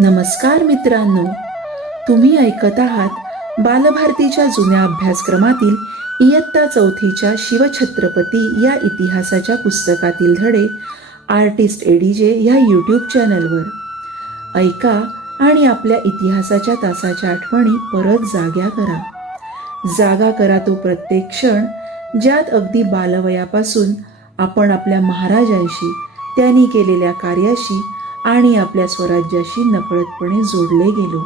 नमस्कार मित्रांनो, तुम्ही ऐकत आहात बालभारतीच्या जुन्या अभ्यासक्रमातील इयत्ता चौथीच्या शिवछत्रपती या इतिहासाच्या पुस्तकातील धडे आर्टिस्ट एडीजे ह्या यूट्यूब चॅनलवर. ऐका आणि आपल्या इतिहासाच्या तासाच्या आठवणी परत जाग्या करा. जागा करा तो प्रत्येक क्षण ज्यात अगदी बालवयापासून आपण आपल्या महाराजांशी, त्यांनी केलेल्या कार्याशी आणि आपल्या स्वराज्याशी नकळतपणे जोडले गेलो,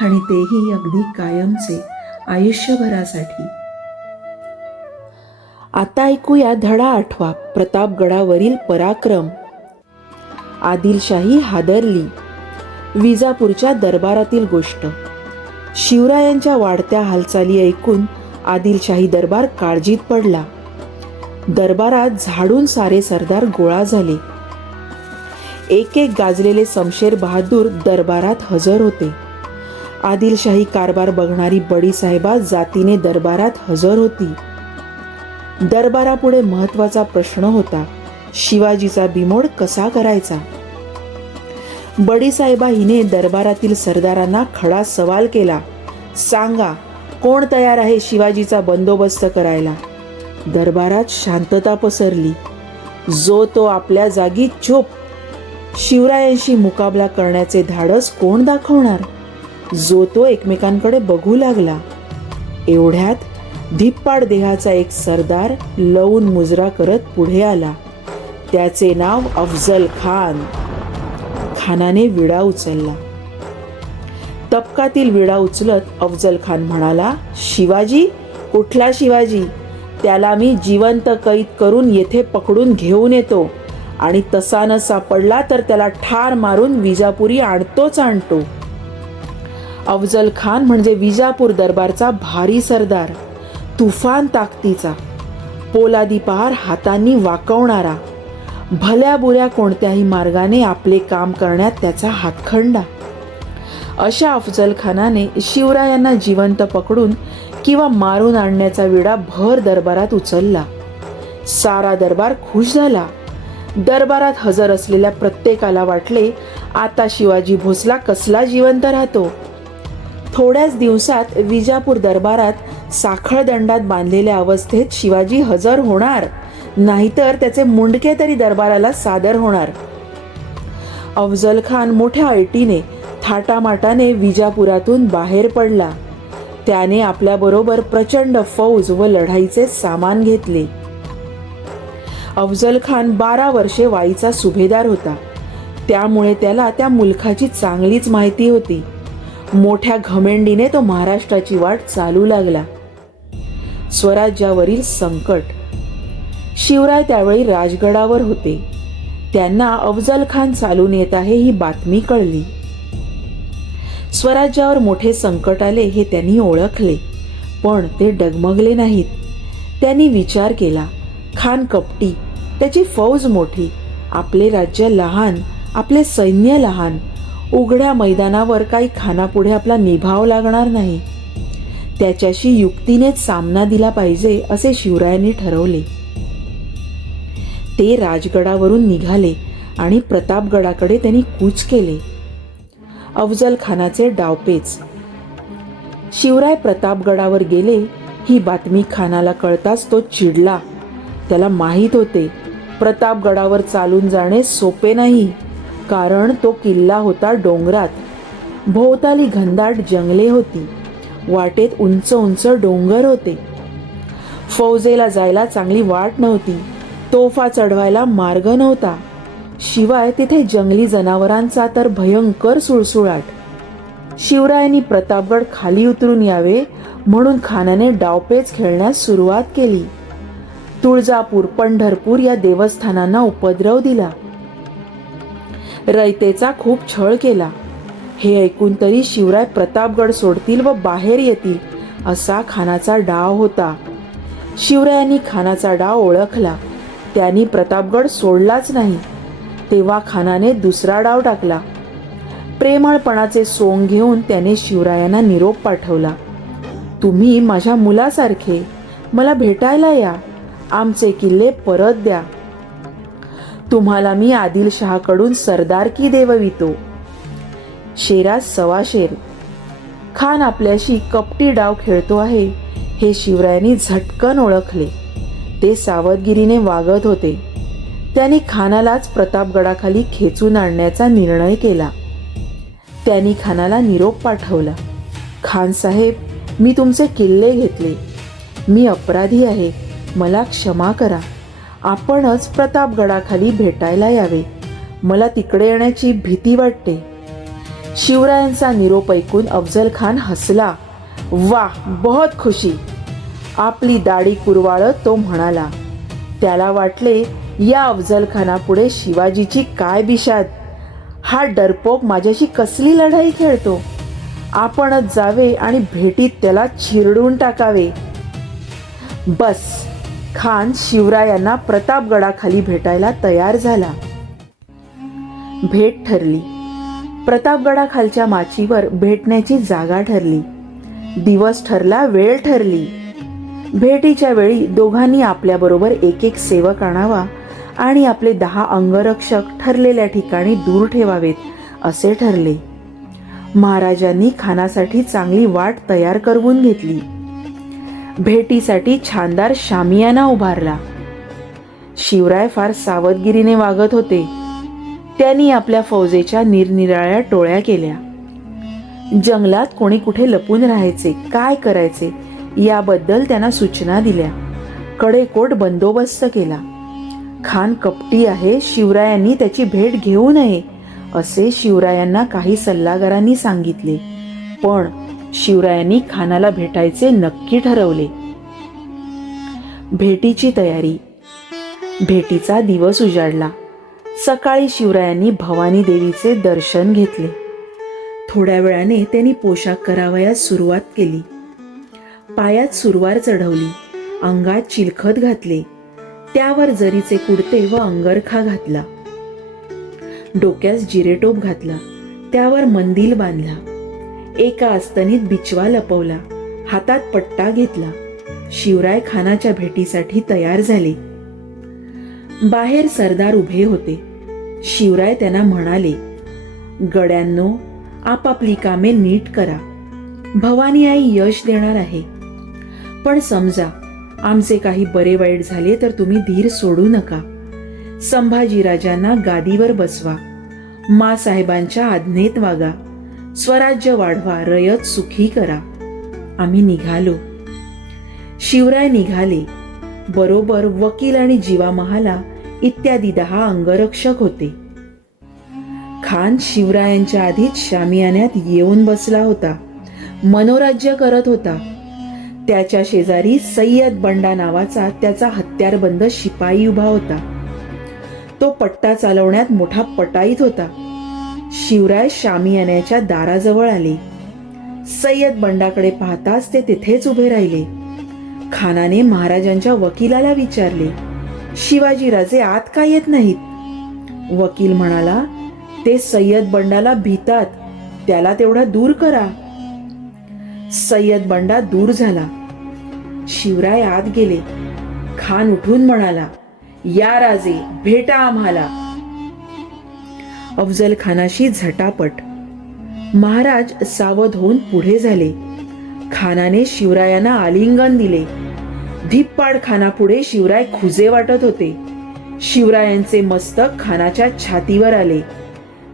आणि तेही अगदी कायमचे, आयुष्यभरासाठी. आता ऐकूया धडा 8, प्रतापगडावरील पराक्रम. आदिलशाही हादरली. विजापूरच्या दरबारातील गोष्ट. शिवरायांच्या वाढत्या हालचाली ऐकून आदिलशाही दरबार काळजीत पडला. दरबारात झाडून सारे सरदार गोळा झाले. एक एक गाजलेले शमशेर बहादूर दरबारात हजर होते. आदिलशाही कारभार बघणारी बडीसाहेबा जातीने दरबारात हजर होती. दरबारापुढे महत्वाचा प्रश्न होता, शिवाजीचा बिमोड कसा करायचा. बडीसाहेबा हिने दरबारातील सरदारांना खडा सवाल केला. सांगा, कोण तयार आहे शिवाजीचा बंदोबस्त करायला. दरबारात शांतता पसरली. जो तो आपल्या जागी चूप. शिवरायांशी मुकाबला करण्याचे धाडस कोण दाखवणार. जो तो एकमेकांकडे बघू लागला. एवढ्यात धिप्पाड देहाचा एक सरदार लवून मुजरा करत पुढे आला. त्याचे नाव अफजल खान. खानाने विडा उचलला. तबकातील विडा उचलत अफजल खान म्हणाला, शिवाजी? कुठला शिवाजी? त्याला मी जिवंत कैद करून येथे पकडून घेऊन येतो, आणि तसा न सापडला तर त्याला ठार मारून विजापुरी आणतो. अफजल खान म्हणजे विजापूर दरबारचा भारी सरदार, तुफान ताकदीचा, पोलादी पहार हातांनी वाकवणारा, भल्या बुऱ्या कोणत्याही मार्गाने आपले काम करण्यात त्याचा हातखंडा. अशा अफजल खानाने शिवरायांना जिवंत पकडून किंवा मारून आणण्याचा विडा भर दरबारात उचलला. सारा दरबार खुश झाला. दरबारात हजर असलेल्या प्रत्येकाला वाटले, आता शिवाजी भोसला कसला जिवंत राहतो. थोड्याच दिवसात विजापूर दरबारात साखळदंडात बांधलेल्या अवस्थेत शिवाजी हजर होणार, नाहीतर त्याचे मुंडके तरी दरबाराला सादर होणार. अफजल खान मोठ्या ऐटीने थाटामाटाने विजापुरातून बाहेर पडला. त्याने आपल्याबरोबर प्रचंड फौज व लढाईचे सामान घेतले. अफजल खान 12 वर्षे वाईचा सुभेदार होता, त्यामुळे त्याला त्या मुलखाची चांगलीच माहिती होती. मोठ्या घमेंडीने तो महाराष्ट्राची वाट चालू लागला. स्वराज्यावरील संकट. शिवराय त्यावेळी राजगडावर होते. त्यांना अफजल खान चालून येत आहे ही बातमी कळली. स्वराज्यावर मोठे संकट आले हे त्यांनी ओळखले, पण ते डगमगले नाहीत. त्यांनी विचार केला, खान कपटी, त्याची फौज मोठी, आपले राज्य लहान, आपले सैन्य लहान, उघड्या मैदानावर काही खानापुढे आपला निभाव लागणार नाही. त्याच्याशी युक्तीनेच सामना दिला पाहिजे असे शिवरायांनी ठरवले. ते राजगडावरून निघाले आणि प्रतापगडाकडे त्यांनी कूच केले. अफजल खानाचे डावपेच. शिवराय प्रतापगडावर गेले ही बातमी खानाला कळताच तो चिडला. त्याला माहीत होते, प्रतापगडावर चालून जाणे सोपे नाही, कारण तो किल्ला होता डोंगरात. भोवताली घनदाट जंगले होती. वाटेत उंच उंच डोंगर होते. फौजेला जायला चांगली वाट नव्हती. तोफा चढवायला मार्ग नव्हता. शिवाय तिथे जंगली जनावरांचा तर भयंकर सुळसुळाट. शिवरायांनी प्रतापगड खाली उतरून यावे म्हणून खानाने डावपेच खेळण्यास सुरुवात केली. तुळजापूर, पंढरपूर या देवस्थानांना उपद्रव दिला. रयतेचा खूप छळ केला. हे ऐकून तरी शिवराय प्रतापगड सोडतील व बाहेर येतील असा खानाचा डाव होता. शिवरायांनी खानाचा डाव ओळखला. त्यांनी प्रतापगड सोडलाच नाही. तेव्हा खानाने दुसरा डाव टाकला. प्रेमळपणाचे सोंग घेऊन त्याने शिवरायांना निरोप पाठवला. तुम्ही माझ्या मुलासारखे, मला भेटायला या, आमचे किल्ले परत द्या. तुम्हाला मी आदिलशहाकडून सरदारकी देववितो. शेरात सवा शेर. खान आपल्याशी कपटी डाव खेळतो आहे हे शिवरायांनी झटकन ओळखले. ते सावधगिरीने वागत होते. त्यांनी खानालाच प्रतापगडाखाली खेचून आणण्याचा निर्णय केला. त्यांनी खानाला निरोप पाठवला. खान साहेब, मी तुमचे किल्ले घेतले. मी अपराधी आहे. मला क्षमा करा. आपणच प्रतापगडाखाली भेटायला यावे. मला तिकडे येण्याची भीती वाटते. शिवरायांचा निरोप ऐकून अफजल खान हसला. वाह, बहुत खुशी. आपली दाढी कुरवाळत तो म्हणाला. त्याला वाटले, या अफजल खानापुढे शिवाजीची काय बिशाद. हा डरपोक माझ्याशी कसली लढाई खेळतो. आपणच जावे आणि भेटीत त्याला चिरडून टाकावे. बस. खान शिवरायांना प्रतापगडाखाली भेटायला तयार झाला. भेट ठरली. प्रतापगडाखालच्या माचीवर भेटण्याची जागा ठरली. दिवस ठरला, वेळ ठरली. भेटीच्या वेळी दोघांनी आपल्याबरोबर एक सेवक आणावा आणि आपले 10 अंगरक्षक ठरलेल्या ठिकाणी दूर ठेवावेत असे ठरले. महाराजांनी खानासाठी चांगली वाट तयार करवून घेतली. भेटीसाठी छानदार शामियाना उभारला. शिवराय फार सावधगिरीने वागत होते. त्यांनी आपल्या फौजेच्या निरनिराळ्या टोळ्या केल्या. जंगलात कोणी कुठे लपून राहायचे, काय करायचे याबद्दल त्यांना सूचना दिल्या. कडेकोट बंदोबस्त केला. खान कपटी आहे, शिवरायांनी त्याची भेट घेऊ नये असे शिवरायांना काही सल्लागारांनी सांगितले. पण शिवरायांनी खानाला भेटायचे नक्की ठरवले. भेटीची तयारी. भेटीचा दिवस उजाडला. सकाळी शिवरायांनी भवानी देवीचे दर्शन घेतले. थोड्या वेळाने त्यांनी पोशाख करावयास सुरुवात केली. पायात सुरवार चढवली. अंगात चिलखत घातले. त्यावर जरीचे कुडते व अंगरखा घातला. डोक्यास जिरेटोप घातला. त्यावर मंदिल बांधला. एका आस्तनीत बिचवा लपवला. हातात पट्टा घेतला. शिवराय खानाच्या भेटीसाठी तयार झाले. बाहेर सरदार उभे होते. शिवराय त्यांना म्हणाले, गड्यांनो, आपापली कामे नीट करा. भवानी आई यश देणार आहे. पण समजा आमचे काही बरे वाईट झाले तर तुम्ही धीर सोडू नका. संभाजीराजांना गादीवर बसवा. मासाहेबांच्या आज्ञेत वागा. स्वराज्य वाढवा. रयत सुखी करा. आम्ही निघालो. शिवराय निघाले. बरोबर वकील आणि जीवामहाला इत्यादी 10 अंगरक्षक होते. खान शिवरायांच्या आधीच शामियान्यात येऊन बसला होता. मनोराज्य करत होता. त्याच्या शेजारी सय्यद बंडा नावाचा त्याचा हत्यारबंद शिपाई उभा होता. तो पट्टा चालवण्यात मोठा पटाईत होता. शिवराय शामियान्याच्या दाराजवळ आले. सय्यद बंडाकडे पाहताच ते तिथेच उभे राहिले. खानाने महाराजांच्या वकिलाला विचारले, शिवाजीराजे आत का येत नाहीत? वकील म्हणाला, ते सय्यद बंडाला भीतात. त्याला तेवढा दूर करा. सय्यद बंडा दूर झाला. शिवराय आत गेले. खान उठून म्हणाला, या राजे, भेटा आम्हाला. अफजल खानाशी झटापट. महाराज सावध होऊन पुढे झाले. खानाने शिवरायांना आलिंगन दिले. धिप्पाड खानापुढे शिवराय खुजे वाटत होते. शिवरायांचे मस्तक खानाच्या छातीवर आले.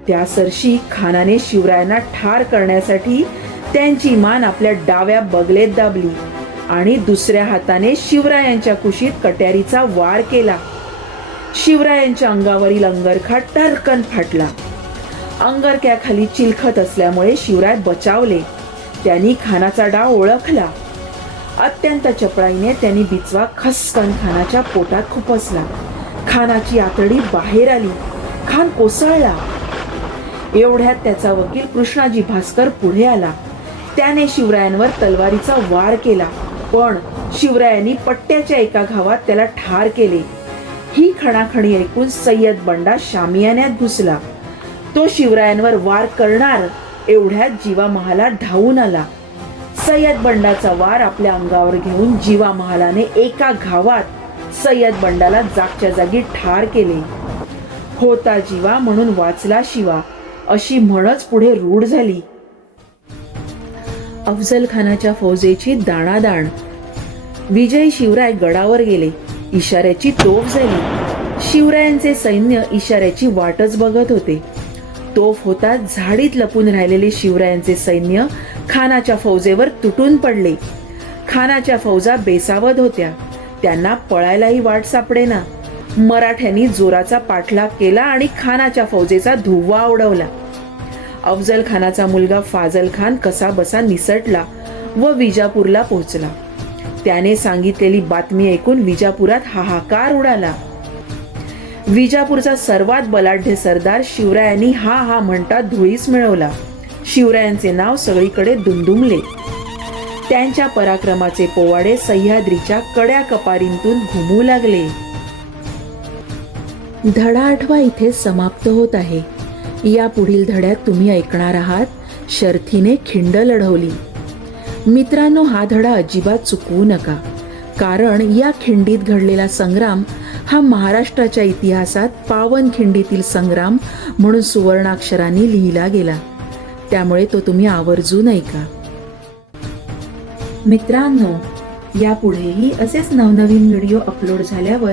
त्या सरशी खानाने शिवरायांना ठार करण्यासाठी त्यांची मान आपल्या डाव्या बगलेत दाबली आणि दुसऱ्या हाताने शिवरायांच्या कुशीत कट्यारीचा वार केला. शिवरायांच्या अंगावरील अंगरखा टरकन फाटला. अंगरख्याखाली चिलखत असल्यामुळे शिवराय बचावले. त्यांनी खानाचा डाव ओळखला. अत्यंत चपळाईने त्यांनी बिचवा खसकन खानाच्या पोटात खुपसला. खानाची आतडी बाहेर आली. खान कोसळला. एवढ्यात त्याचा वकील कृष्णाजी भास्कर पुढे आला. त्याने शिवरायांवर तलवारीचा वार केला, पण शिवरायांनी पट्ट्याच्या एका घावात त्याला ठार केले. ही खणाखणी ऐकून सय्यद बंडा शामियान्यात घुसला. तो शिवरायांवर वार करणार एवढ्यात जीवामहाला धावून आला. सय्यद बंडाचा वार आपल्या अंगावर घेऊन जीवामहालाने एका घावात सय्यद बंडाला जागच्या जागी ठार केले. होता जीवा म्हणून वाचला शिवा अशी म्हणच पुढे रूढ झाली. अफजल खानाच्या फौजेची दाणादाण. विजयी शिवराय गडावर गेले. इशाऱ्याची तोफ झाली. शिवरायांचे सैन्य इशाऱ्याची वाटच बघत होते. तोफ होताच झाडीत लपून राहिलेले शिवरायांचे सैन्य खानाच्या फौजेवर तुटून पडले. खानाच्या फौजा बेसावध होत्या. त्यांना पळायलाही वाट सापडेना. मराठ्यांनी जोराचा पाठलाग केला आणि खानाच्या फौजेचा धुव्वा उडवला. अफजल खानाचा मुलगा फाजल खान कसा बसा निसटला व विजापूरला पोहोचला. त्याने सांगितलेली बातमी ऐकून विजापुरात हाहाकार उडाला. विजापूरचा सर्वात बलाढ्य सरदार शिवरायांनी हा हा म्हणता धुळीस मिळवला. शिवरायांचे नाव सगळीकडे दुमदुमले. त्यांच्या पराक्रमाचे पोवाडे सह्याद्रीच्या कड्या कपारींतून घुमू लागले. धडा 8 इथे समाप्त होत आहे. या पुढील धड्यात तुम्ही ऐकणार आहात शर्थीने खिंड लढवली. मित्रांनो, हा धडा अजिबात चुकवू नका, कारण या खिंडीत घडलेला संग्राम हा महाराष्ट्राच्या इतिहासात पावनखिंडीतील संग्राम म्हणून सुवर्णाक्षरांनी लिहिला गेला. त्यामुळे तो तुम्ही आवर्जून ऐका. मित्रांनो, यापुढेही असेच नवनवीन व्हिडिओ अपलोड झाल्यावर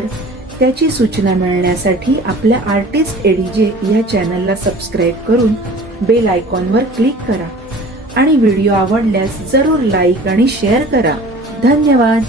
त्याची सूचना मिळण्यासाठी आपल्या आर्टिस्ट एडीजे या चॅनलला सबस्क्राईब करून बेल आयकॉनवर क्लिक करा आणि व्हिडिओ आवडल्यास जरूर लाईक आणि शेअर करा. धन्यवाद.